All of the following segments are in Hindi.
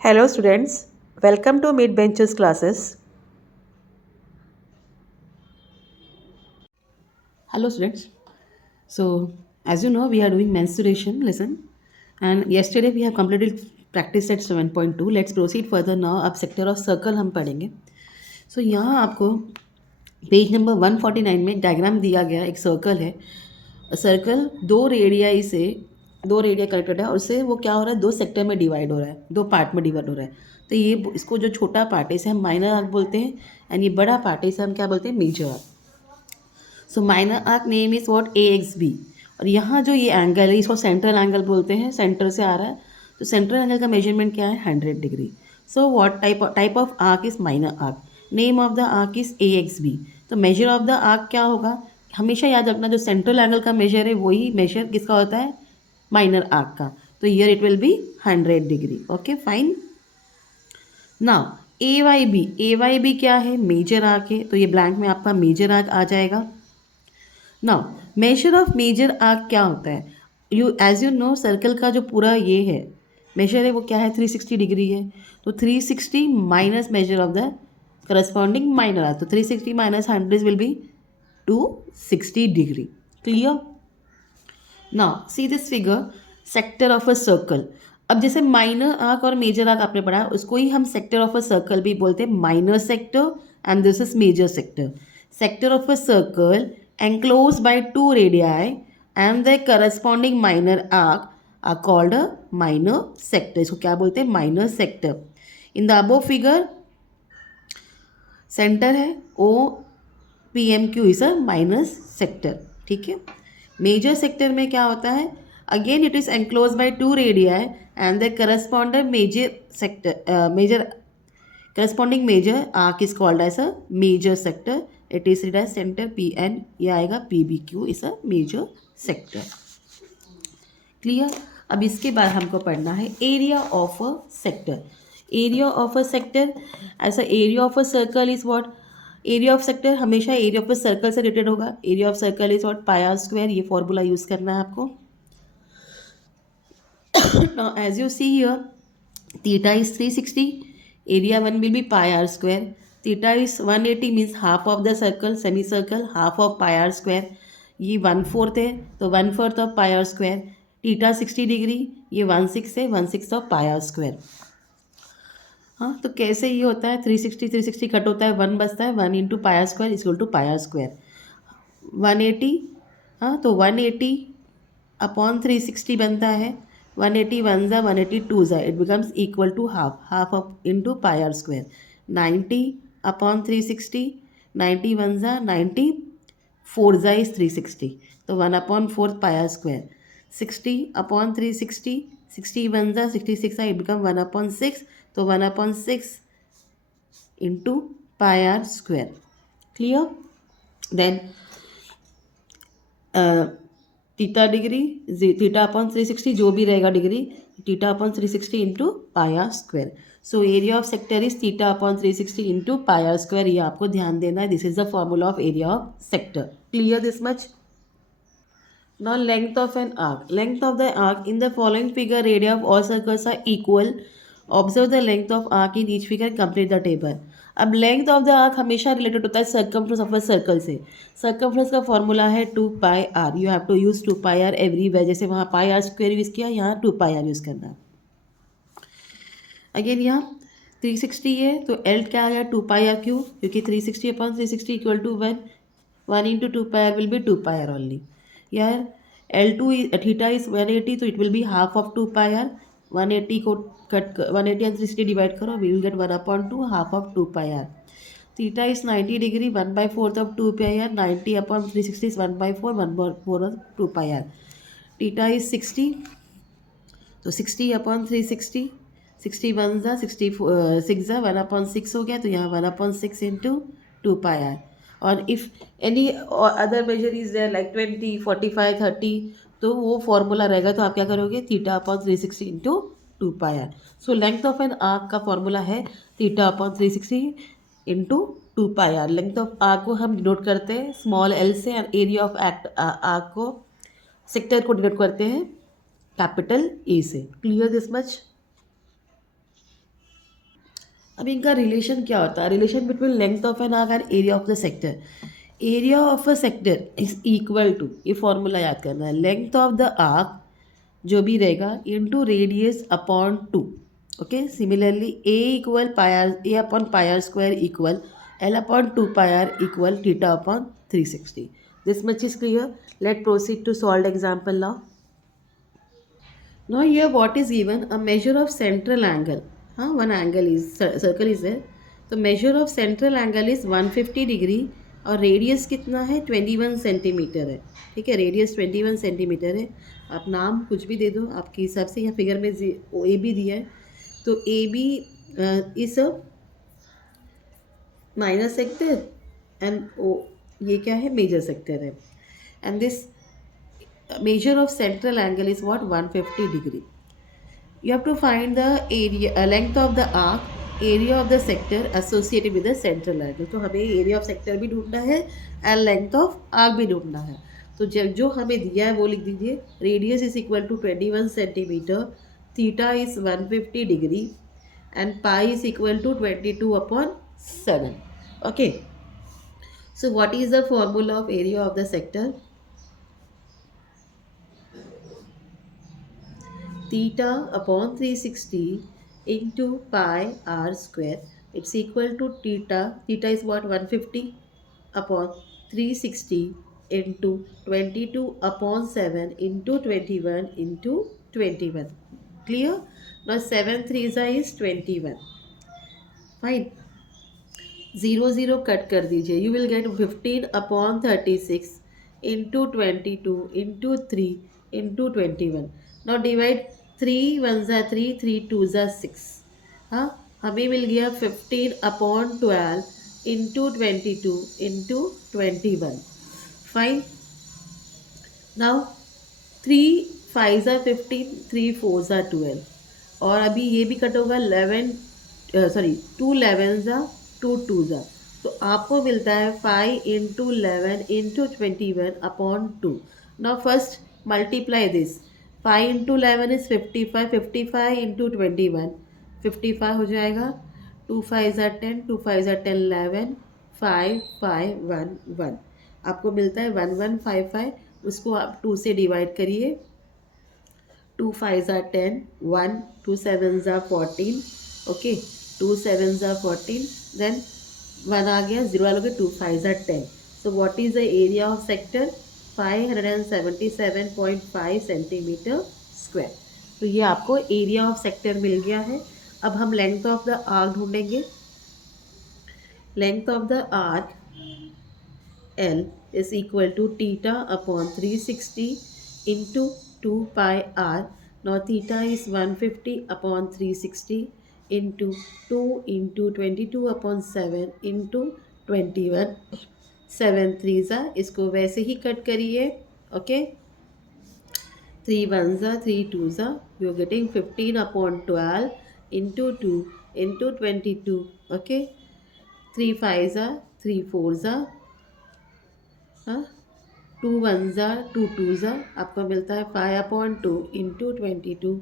Hello students, welcome to Mid Benches classes. Hello students. So as you know we are doing mensuration lesson and yesterday we have completed practice at 7.2. Let's proceed further now. अब sector of circle हम पढ़ेंगे. So यहाँ आपको पेज नंबर 149 में डायग्राम दिया गया एक सर्कल है. सर्कल दो रेडिया कनेक्टेड है और उससे वो क्या हो रहा है, दो सेक्टर में डिवाइड हो रहा है, दो पार्ट में डिवाइड हो रहा है. तो ये इसको जो छोटा पार्ट है इसे हम माइनर आर्क बोलते हैं एंड ये बड़ा पार्ट है इसे हम क्या बोलते हैं, major arc. So minor arc name is what, A X B. और यहाँ जो ये एंगल है इसको सेंट्रल एंगल बोलते हैं, सेंटर से आ रहा है. तो सेंट्रल एंगल का मेजरमेंट क्या है, 100 degree. So what type of arc is minor arc. Name of the arc is A X B. तो मेजर ऑफ द आर्क क्या होगा, हमेशा याद रखना जो सेंट्रल एंगल का मेजर है वही मेजर किसका होता है, माइनर आर्क का. तो here it will be 100 degree. Okay fine. Now A Y B क्या है, मेजर आर्क है. तो ये ब्लैंक में आपका मेजर आर्क आ जाएगा. Now major of major arc क्या होता है, एज यू नो सर्कल का जो पूरा ये है मेजर है वो क्या है, 360 डिग्री है. तो 360 minus major of the corresponding minor arc. तो 360 minus 100 will be 260 degree. Clear. Now see this figure, sector of a circle. अब जैसे माइनर आर्क और मेजर आर्क आपने पढ़ा उसको ही हम सेक्टर ऑफ अ सर्कल भी बोलते हैं, minor sector and this is major sector. Sector of a circle enclosed by two radii and the corresponding minor arc are called a minor sector. इसको क्या बोलते हैं, minor sector. In the above figure center है O P M Q is a minus sector. ठीक है. मेजर सेक्टर में क्या होता है, again it is enclose by two radii and the correspond major sector major corresponding major arc is called as a major sector. It is as center P N, ये आएगा P B Q is a major sector. Clear. अब इसके बाद हमको पढ़ना है area of a sector. Area of a sector, ऐसा area of a circle is what, area of sector हमेशा एरिया ऑफ अ सर्कल से रिलेटेड होगा. Area of circle is what, pi are square. ये फॉर्मूला यूज करना है आपको. Now as you see here, theta is 360, area 1 will be pi r square. Theta is 180 means half of the circle, semicircle, half of pi r square. ये 1/4 है तो 1/4 of pi are square. Theta 60 degree, ये 1/6 है, 1/6 ऑफ पाई आर स्क्वायर. हाँ तो कैसे ये होता है, 360 कट होता है, 1 बचता है, 1 into pi are square equal to pi are square. 180, हाँ तो 180 अपॉन 360 बनता है. 180 वन ज़ा 180 two are, it becomes equal to half of into pi are square. 90 upon 360, 90 one are 90, four are is 360. तो 1/4 pi are square. 60 upon 360, 60 one are 66 है, इट बिकम 1/6. तो 1/6 into pi are square. Clear. Then theta degree, theta upon 360 जो भी रहेगा degree, theta upon 360 into pi are square. So area of sector is theta upon 360 into pi are square. ये आपको ध्यान देना है. This is the formula of area of sector. Clear this much. Now length of an arc. Length of the arc in the following figure, radii of all circles are equal. Observe the length of arc in each figure. Complete the table. अब लेंथ ऑफ द आर्क हमेशा रिलेटेड होता है सर्कमफ्रेंस ऑफ अ सर्कल से. सर्कमफ्रेंस का फॉर्मूला है 2πr. You have to use 2πr everywhere. जैसे वहाँ पाई आर स्क्वायर यूज़ किया, यहाँ 2πr यूज़ करना. अगेन यहाँ 360 है तो एल क्या आ गया, 2πr क्यू, क्योंकि 360 upon 360 equal to 1. 1 into 2πr will be 2πr only. यार L2 थीटा इज 180 तो it will be half of 2πr. 180 को कट 180 एंड 360 डिवाइड करो, we will get 1/2 half of 2πr. Theta is 90 degree, 1/4 of 2πr. 90 upon 360 is 1/4, 1/4 of 2πr. Theta is 60 तो 60 अपॉन 360, 60 वन ज़ा 60 6 ज़ा 1/6 हो गया. तो यहाँ 1/6 इंटू 2πr. और if any other major is there like 20, 45, 30, तो वो फॉर्मूला रहेगा. तो आप क्या करोगे, theta upon 360 into 2πr. So length of an arc का फॉर्मूला है theta upon 360 into 2πr. Length of arc को हम डिनोट करते हैं स्मॉल एल से, और एरिया ऑफ आर्क को, सेक्टर को डिनोट करते हैं कैपिटल ए से. Clear this much. अब इनका रिलेशन क्या होता है? Relation between length of an arc and area of the sector. Area of a sector is equal to, ये फॉर्मूला याद करना है, लेंथ ऑफ द आर्क जो भी रहेगा into radius upon 2. Okay, similarly A equal pi R, A upon pi R square equal L upon 2 pi R equal theta upon 360. This much is clear. Let proceed to solve example now. Now here what is given? A measure of central angle. हाँ, one angle is circle is there. तो measure of central angle is 150 degree और रेडियस कितना है? 21 सेंटीमीटर है. ठीक है, रेडियस 21 सेंटीमीटर है. आप नाम कुछ भी दे दो आपके हिसाब से. यहाँ फिगर में ए बी दिया है, तो ए बी इस माइनर सेक्टर एंड ओ ये क्या है? मेजर सेक्टर है. And this measure of central angle is what? 150 degree. You have to find the area, length of the arc, area of the sector associated with the central angle. तो हमें area of sector भी ढूंढना है and length of arc भी ढूंढना है. तो जो हमें दिया है वो लिख दीजिए. Radius is equal to 21 centimetre, theta is 150 degree and pi is equal to 22/7. Okay, so what is the formula of area of the sector? Theta upon 360 into pi r square. It's equal to theta is what? 150 upon 360 into 22/7 into 21 into 21. Clear? Now 7 3s is 21. Fine. 0 0 cut कर दीजिए. You will get 15/36 into 22 into 3 into 21. Now divide 3 1s are 3, 3 2s are 6. हाँ, हमें मिल गया 15/12 into 22 into 21. Fine. Now 3 5s are 15, 3 4s are 12. और अभी ये भी कट होगा 11 2 11s are 2 2s are. तो आपको मिलता है 5 into 11 into 21/2. Now first multiply this. 5 into 11 is 55, 55 into 21 55 हो जाएगा. 2 5s are 10, 2 5s are 10 11, 5 5 1 1. आपको मिलता है 1155. उसको आप 2 से डिवाइड करिए. 2 5s are 10, 1 2 7s are 14. Okay, 2 7s are 14. Then 1 आ गया, 0 आ लोगे, 2 5s are 10. So what is the area of sector? 577.5 centimetre square. तो ये आपको एरिया ऑफ सेक्टर मिल गया है. अब हम लेंथ ऑफ द आर्क ढूंढेंगे. Length of the arc L is equal to theta upon 360 into 2 pi r. Now theta is 150/360 into 2 into 22/7 into 21. 7 3s are, इसको वैसे ही कट करिए. Okay, 3 1s are 3 2s are. You are getting 15/12 into 2 into 22. Okay, 3 5s are 3 4s are. हाँ, 2 1s are 2 2s are. आपको मिलता है 5/2 into 22.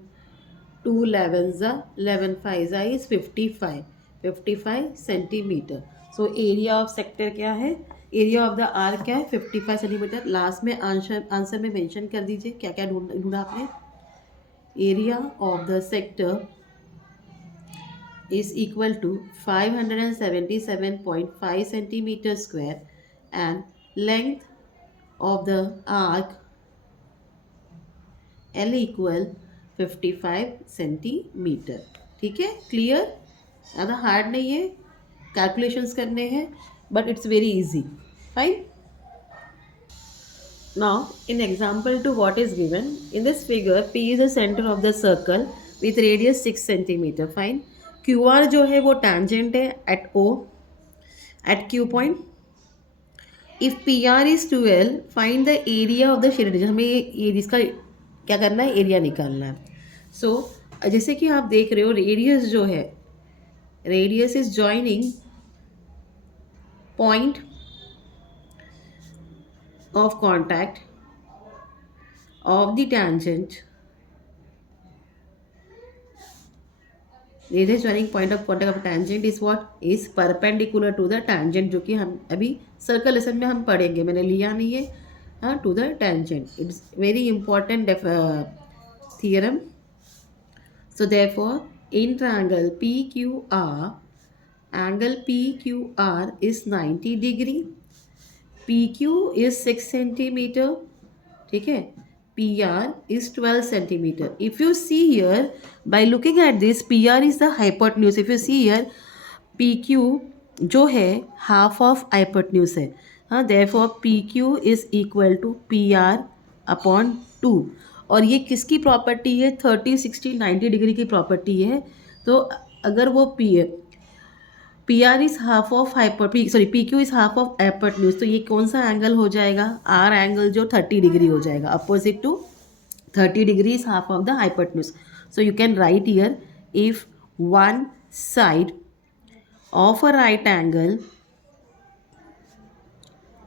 2 11s are 11 5s are is 55 centimetre. So area of sector क्या है? एरिया ऑफ द आर्क क्या है? 55 सेंटीमीटर. लास्ट में आंसर में मेंशन कर दीजिए क्या क्या ढूंढा आपने. Area of the sector is equal to 577.5 centimeter square and length of the arc L equal 55 centimetre. ठीक है, क्लियर? ज़्यादा हार्ड नहीं है, कैलकुलेशंस करने हैं, but it's very easy. Fine. Now, in example to what is given, in this figure, P is the center of the circle with radius 6 centimeter. Fine. QR जो है वो tangent है at O, at Q point. If PR is 12, find the area of the shaded region. हमें ये इसका क्या करना है? एरिया निकालना है. सो जैसे कि आप देख रहे हो, रेडियस जो है, radius is joining point of contact of the tangent radius joining point of contact of tangent is what is perpendicular to the tangent, जो कि हम अभी सर्कल लेसन में हम पढ़ेंगे, मैंने लिया नहीं है, हाँ, to the tangent. It's very important theorem. So therefore, in triangle PQR, angle PQR is 90 degree. PQ is 6 centimeter. ठीक है. PR is 12 centimeter. If you see here, by looking at this, PR is the hypotenuse. If you see here, PQ जो है half of hypotenuse है. हाँ, therefore PQ is equal to PR upon 2. और ये किसकी प्रॉपर्टी है? 30, 60, 90 डिग्री की प्रॉपर्टी है. तो अगर वो PR is half of PQ is half of hypotenuse, तो ये कौन सा एंगल हो जाएगा? आर एंगल जो 30 डिग्री हो जाएगा, opposite to 30 degree is half of the hypotenuse. So you can write here, if one side of a right angle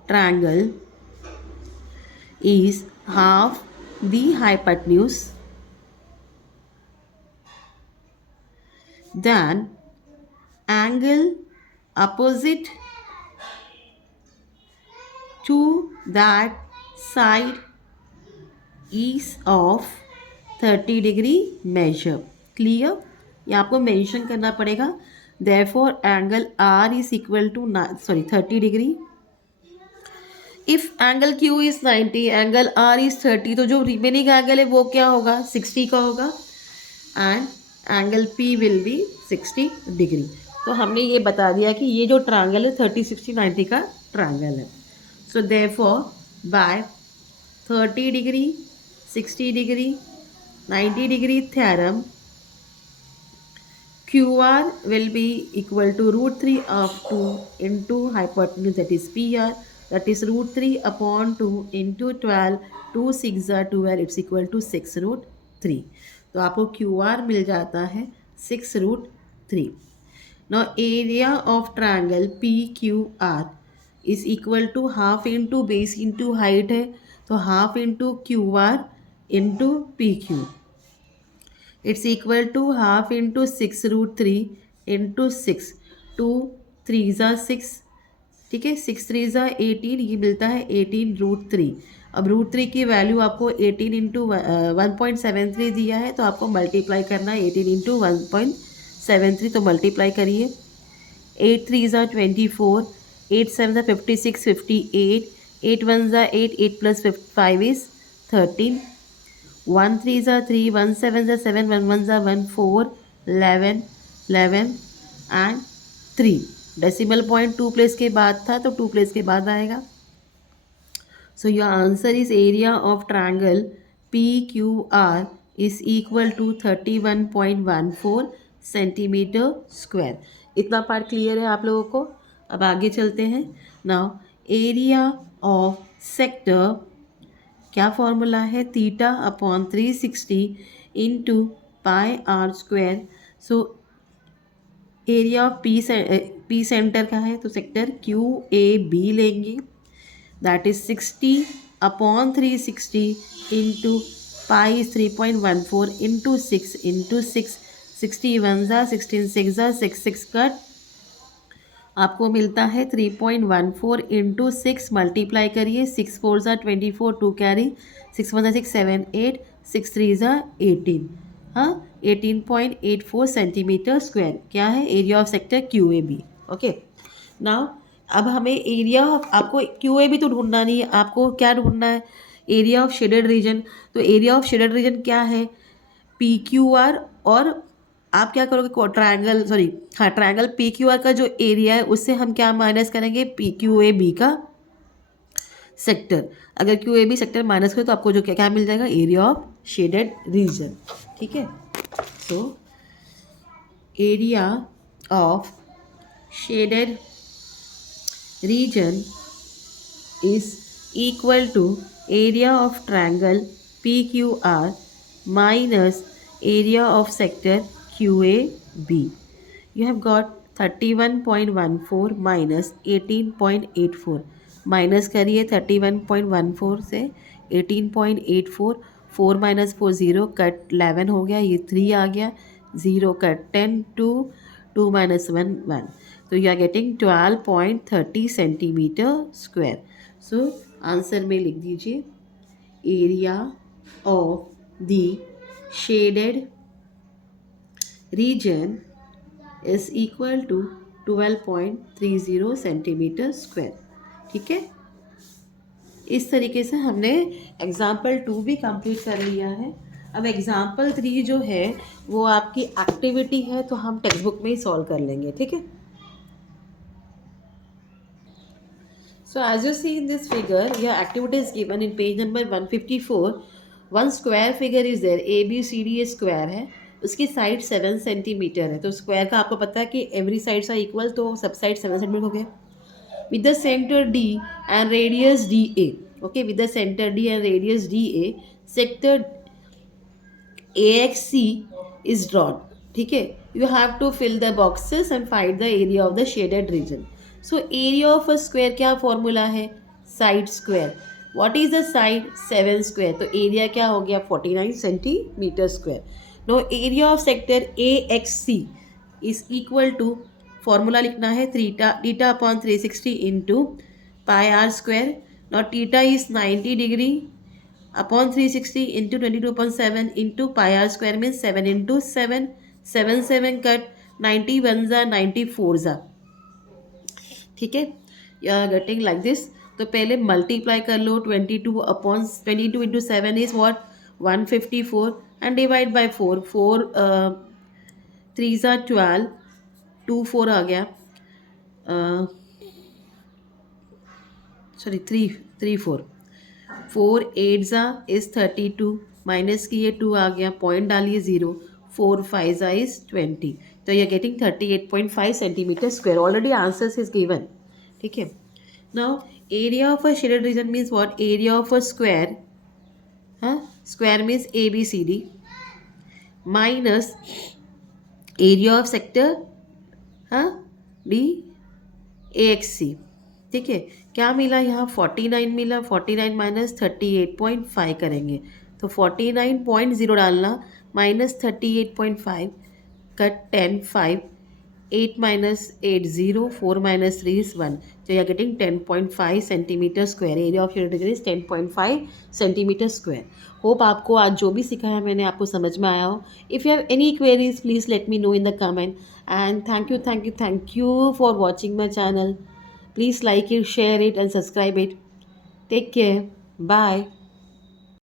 triangle is half the hypotenuse, then angle opposite to that side is of 30 degree measure. Clear? ये आपको मेंशन करना पड़ेगा. Therefore angle R is equal to 30 degree. If angle Q is 90, angle R is 30, तो जो रिमेनिंग एंगल है वो क्या होगा? 60 का होगा. And angle P will be 60 degree. तो हमने ये बता दिया कि ये जो ट्रायंगल है 30, 60, 90 का ट्रायंगल है. सो therefore by 30 degree, 60 degree, 90 degree theorem, QR will be equal to √3 of 2 into hypotenuse, that is PR, that is √3 upon 2 into 12, 2 6 are 12, it's equal to 6√3. तो आपको QR मिल जाता है 6√3. Now area of triangle PQR is equal to half into base into height है, तो half into QR into PQ. It's equal to half into 6√3 into 6. 2 3s are 6. ठीक है, 6 3s are 18, ये मिलता है 18√3. अब √3 की वैल्यू आपको 18 इंटू 1.73 दिया है, तो आपको मल्टीप्लाई करना है 18 इंटू 1.73, तो मल्टीप्लाई करिए. 8 3s are 24, 8 7s are 56, 58, 8 1s are 8, 8 plus 5 is 13. 1 3s are 3, 1 7s are 7, 1 1s are 1, 4, 11, 11 and 3. Decimal point 2 place के बाद था, तो 2 प्लेस के बाद आएगा. So your answer is area of triangle PQR is equal to 31.14 centimetre square. इतना पार्ट क्लियर है आप लोगों को? अब आगे चलते हैं. नाउ एरिया ऑफ सेक्टर, क्या फॉर्मूला है? Theta upon 360 into pi are square. So area of P centre का है, तो सेक्टर QAB लेंगे, that is 60 upon 360 into pi is 3.14 into 6 into 6. 61 ज़ा 16, 6 ज़ा 6, 6 कट, आपको मिलता है 3.14 इंटू 6. मल्टीप्लाई करिए, 6 4 ज़ा 24, 2 कैरी, 6 1 ज़ा 6 7 8, 6 3 ज़ा 18. हाँ, 18.84 सेंटीमीटर स्क्वायर क्या है? Area of sector QAB. Okay. Now अब हमें एरिया ऑफ, आपको QAB तो ढूंढना नहीं है, आपको क्या ढूंढना है? Area of shaded reason. तो एरिया ऑफ शेडेड रीजन क्या है? PQR, और आप क्या करोगे? ट्रायंगल PQR का जो एरिया है उससे हम क्या माइनस करेंगे? QAB का सेक्टर. अगर QAB सेक्टर माइनस करें तो आपको जो क्या मिल जाएगा? Area of shaded region. ठीक है. So area of shaded region is equal to area of triangle PQR minus area of sector QAB. You have got 31.14 minus 18.84. Minus करिए 31.14 से 18.84. 4 - 4 0, कट 11 हो गया, ये 3 आ गया. 0 cut 10 2 minus 1 1. So you are getting 12.30 centimeter square. So answer में लिख दीजिए area of the shaded region is equal to 12.30 centimetre square. ठीक है, इस तरीके से हमने एग्जाम्पल 2 भी कंप्लीट कर लिया है. अब एग्जाम्पल 3 जो है वो आपकी एक्टिविटी है, तो हम टेक्स्ट बुक में ही सॉल्व कर लेंगे. ठीक है. So as you see in this figure, your activity is given in page number 154. One square figure is there. A B C D square है, उसकी साइड 7 सेंटीमीटर है. तो स्क्वायर का आपको पता है कि एवरी साइड्स आर इक्वल, तो सब साइड 7 सेंटीमीटर हो गया. With the center D and radius DA. Okay, with the center D and radius DA, sector AXC is drawn. ठीक है. You have to fill the boxes and find the area of the shaded region. So area of a square क्या फॉर्मूला है? Side square. What is the side? 7 square. तो एरिया क्या हो गया? 49 centimetre square. No area of sector AXC is equal to, formula लिखना है theta upon 360 into pi are square. Now theta is 90 degree upon 360 into 22.7 into pi are square mean 7 into 7 7 7 cut 90 1 ज़ा 94 ज़ा. ठीक है, you are getting like this. तो पहले मल्टीप्लाई कर लो. 22 upon 22 into 7 is what 154 and divide by 4. 4 3 ज़ा 12 2 4 आ गया, सॉरी 3 3 4 4 8 ज़ा इज 32 माइनस की ये 2 आ गया, पॉइंट डालिए 0. 4 5 ज़ा इज 20. तो you are getting 38.5 centimeter square. Already answers is given. ठीक है. Now area of a shaded region means what? Area of a square. हाँ, square means ABCD minus area of sector हाँ DAXC. ठीक है, क्या मिला यहाँ? 49 मिला. 49 माइनस 38.5 करेंगे तो 49.0 डालना minus 38.5 cut 10 5 8 minus 8 0 4 minus 3 is 1. So you are getting 10.5 centimeter square. Area of shaded region is 10.5 centimeter square. Hope आपको आज जो भी सिखाया मैंने आपको समझ में आया हो. If you have any queries, please let me know in the comment. And thank you for watching my channel. Please like it, share it and subscribe it. Take care. Bye.